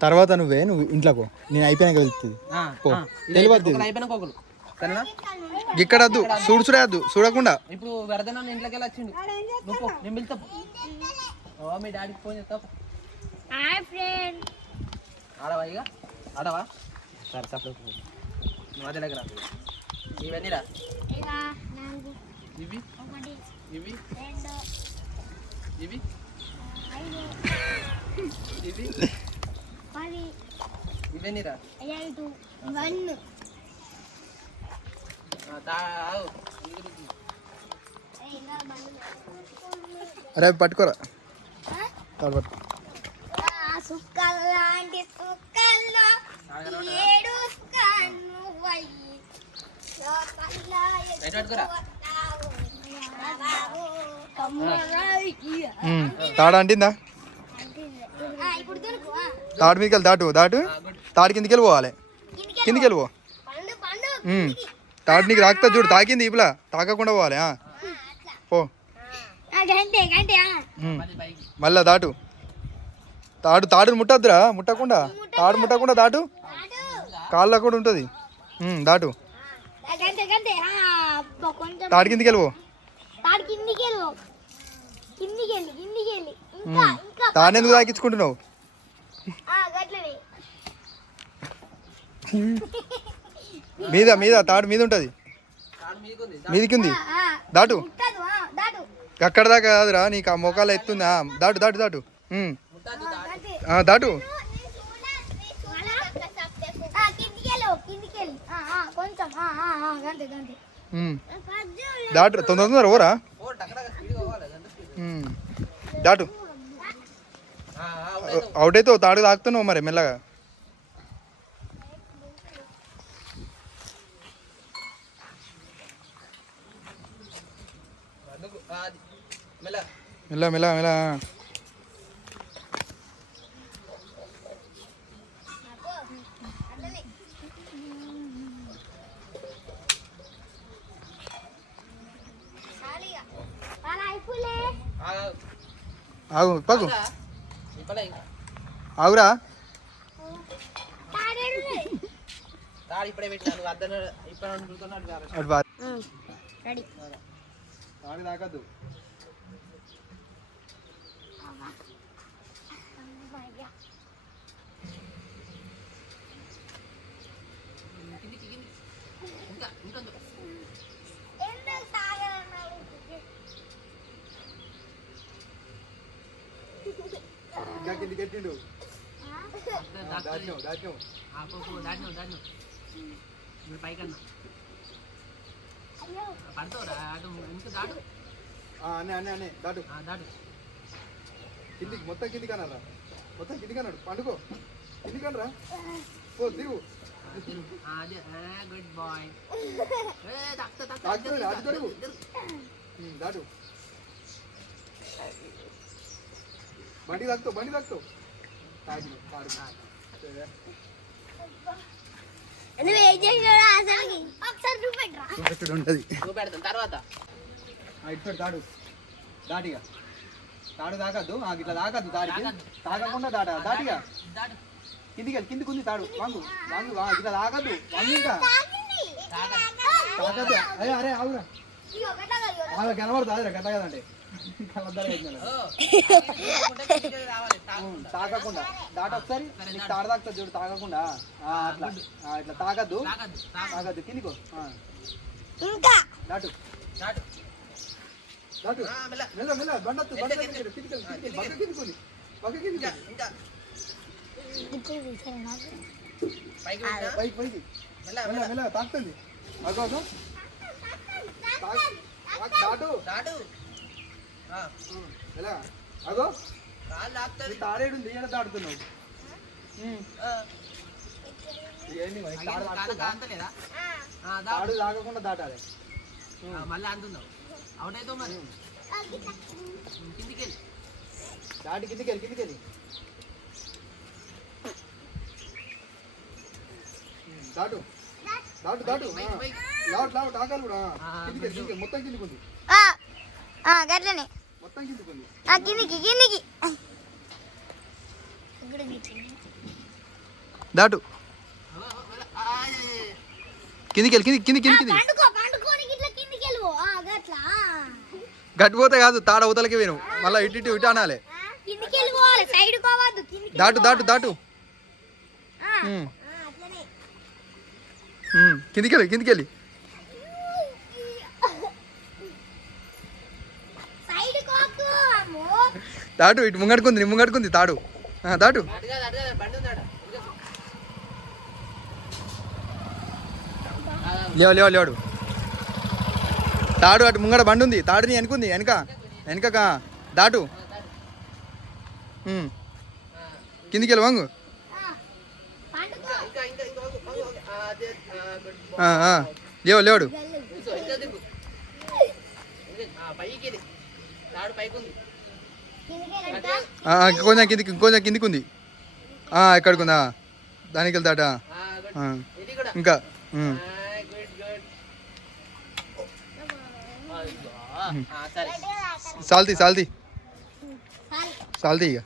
తర్వాత నువ్వు ఇంట్లోకి నేను అయిపోయాక వెళ్తుంది ఇక్కడ వద్దు చూడద్దు చూడకుండా ఇప్పుడు వరదన ఇంట్లోకి వెళ్ళి వచ్చిండు నువ్వు నేను వెళ్తా మీ డాడీకి ఫోన్ చేస్తావు ఆడవా ఇక ఆడవా సరే సపరేట్ నువ్వు అదే దగ్గర ఇవన్నీ రా ఇవి ఇవి ఇవి ఇవి ఇవన్నీ రా అరే పట్టుకోరా తాడ అంటిందా తాడు మీదకి వెళ్ళి తాడు కిందికి వెళ్ళిపోవాలి కిందికి వెళ్ళిపో తాడు నీకు తాకుతా చూడు తాకింది ఇప్పులా తాకకుండా పోవాలి పో మళ్ళా తాడు ముట్టద్దురా ముట్టకుండా దాటు కాళ్ళ కూడా ఉంటుంది దాటు తాడు కిందికి వెళ్ళిపో తాడు ఎందుకు తాకించుకుంటున్నావు మీద తాడు మీద ఉంటుంది మీదికి ఉంది దాటు అక్కడ దాకా కాదురా నీకు ఆ మొక్కలు ఎత్తుందా దాటు దాటు తొందర ఓరా దాటు అవుట్ అయితే తాడు తాకుతున్నావు మరి మెల్లగా మెల్ల ఆగు పగు ఆగురా తాడు తాకద్దు ఇంకా కిందికి ఎట్టిండు పైకన్నా పడతావురా ఇంకా దాటు అనే దాటు కిందికి మొత్తం కిందికి అన్నారా మొత్తం కిందికి అన్నాడు పండుకో కిందికి అనరా ఓ దిగు గుడ్ బాయ్ దాటు బండి తాకుతావు తర్వాత ఇటు తాడు దాటిగా తాడు తాకద్దు ఇట్లా తాకద్దు దాడికి తాకకుండా దాటిగా కిందికి ఉంది తాడు వాంగు ఇట్లా తాకద్దు వాంగు ఇంకా తాకద్దు అరే అవురా కనబడుతుంది అదే గట్ట కదంటే తాకకుండా దాట ఒకసారి తాడు తాకుతుంది చూడు తాకకుండా అట్లా ఇట్లా తాకద్దు కిందికో దాటు మెల్ల బండొద్దు పైకి మెల్ల తాకుతుంది అగో దాటు ఎలా అగో తాడేడు ఏడ దాటుతున్నావు తాడు తాగకుండా దాటాలి మళ్ళీ అంటున్నావు అవుట్ అవుతావు మరి కిందికి వెళ్ళి కిందికి వెళ్ళి దాటు లావు తాకాలి కూడా కిందికి మొత్తం కిందికి ఉంది గట్లనే మొత్తం మొత్తం కిందికి ఉంది. కిందికి దాటు కిందికి వెళ్ళి కిందికి గట్టిపోతే కాదు తాడ అవతలకి వేను మళ్ళీ ఇటు ఇటు అనాలి. దాటు దాటు దాటు కిందికి వెళ్ళి దాటు ఇటు ముంగడుకుంది తాడు దాటు లేవాడు తాడు అటు ముంగడ బండి ఉంది తాడుని వెనక దాటు కిందికి వెళ్ళి వంగు లేవాడు కొంచెం కిందికి ఉంది ఎక్కడికి ఉందా దానికి వెళ్తాడా ఇంకా సాల్తీ ఇక